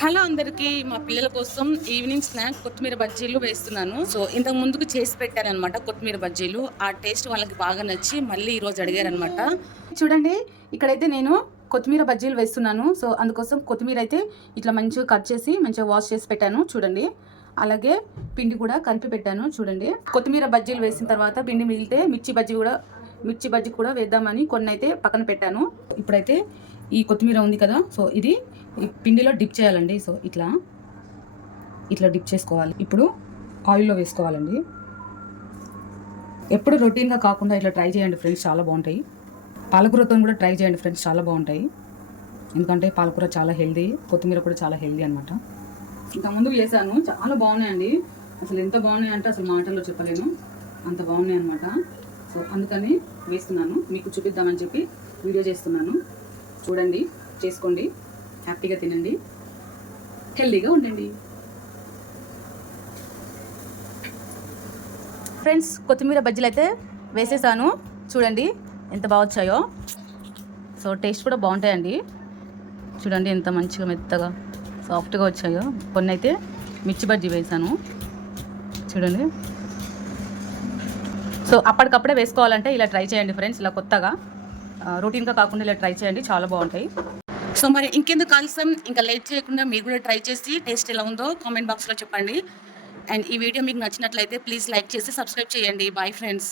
Hello అందరికి మా పిల్లల కోసం ఈవినింగ్ స్నాక్ కొత్తిమీర బజ్జీలు వేస్తున్నాను. సో ఇంతకు ముందుకు చేసి పెట్టారనమాట కొత్తిమీర బజ్జీలు. ఆ టేస్ట్ వాళ్ళకి బాగా నచ్చి మళ్ళీ ఈ రోజు అడిగారనమాట చూడండి ఇక్కడైతే నేను కొత్తిమీర బజ్జీలు వేస్తున్నాను. సో అందుకోసం కొత్తిమీర అయితే ఇట్లా మంచిగా కట్ చేసి మంచిగా వాష్ చేసి పెట్టాను. చూడండి అలాగే పిండి కూడా కలిపి పెట్టాను. చూడండి కొత్తిమీర బజ్జీలు వేసిన తర్వాత పిండి మిగిలితే మిర్చి బజ్జీ కూడా మిర్చి బజ్జీ కూడా వేద్దామని కొన్ని అయితే పక్కన పెట్టాను. ఇప్పుడైతే ఈ కొత్తిమీర ఉంది కదా సో ఇది పిండిలో డిప్ చేయాలండి. సో ఇట్లా ఇట్లా డిప్ చేసుకోవాలి. ఇప్పుడు ఆయిల్లో వేసుకోవాలండి. ఎప్పుడు రొటీన్గా కాకుండా ఇట్లా ట్రై చేయండి ఫ్రెండ్స్ చాలా బాగుంటాయి. పాలకూరతో కూడా ట్రై చేయండి ఫ్రెండ్స్ చాలా బాగుంటాయి. ఎందుకంటే పాలకూర చాలా హెల్దీ కొత్తిమీర కూడా చాలా హెల్దీ అనమాట ఇంకా ముందు వేసాను చాలా బాగున్నాయండి. అసలు ఎంత బాగున్నాయి అంటే అసలు మాటల్లో చెప్పలేను. అంత బాగున్నాయి అనమాట సో అందుకని వేస్తున్నాను మీకు చూపిద్దామని చెప్పి వీడియో చేస్తున్నాను. చూడండి చేసుకోండి హ్యాపీగా తినండి హెల్దీగా ఉండండి. ఫ్రెండ్స్ కొత్తిమీర బజ్జీలు అయితే వేసేసాను. చూడండి ఎంత బాగా వచ్చాయో. సో టేస్ట్ కూడా బాగుంటాయండి. చూడండి ఎంత మంచిగా మెత్తగా సాఫ్ట్గా వచ్చాయో. కొన్ని అయితే మిర్చి బజ్జీ వేసాను. చూడండి. సో అప్పటికప్పుడే వేసుకోవాలంటే ఇలా ట్రై చేయండి ఫ్రెండ్స్ ఇలా కొత్తగా. రొటీన్గా కాకుండా ఇలా ట్రై చేయండి. చాలా బాగుంటాయి. సో మరి ఇంకెందుకు ఆలస్యం? ఇంకా లేట్ చేయకుండా మీరు కూడా ట్రై చేసి టేస్ట్ ఎలా ఉందో కామెంట్ బాక్స్లో చెప్పండి. అండ్ ఈ వీడియో మీకు నచ్చినట్లయితే ప్లీజ్ లైక్ చేసి సబ్స్క్రైబ్ చేయండి. Bye friends.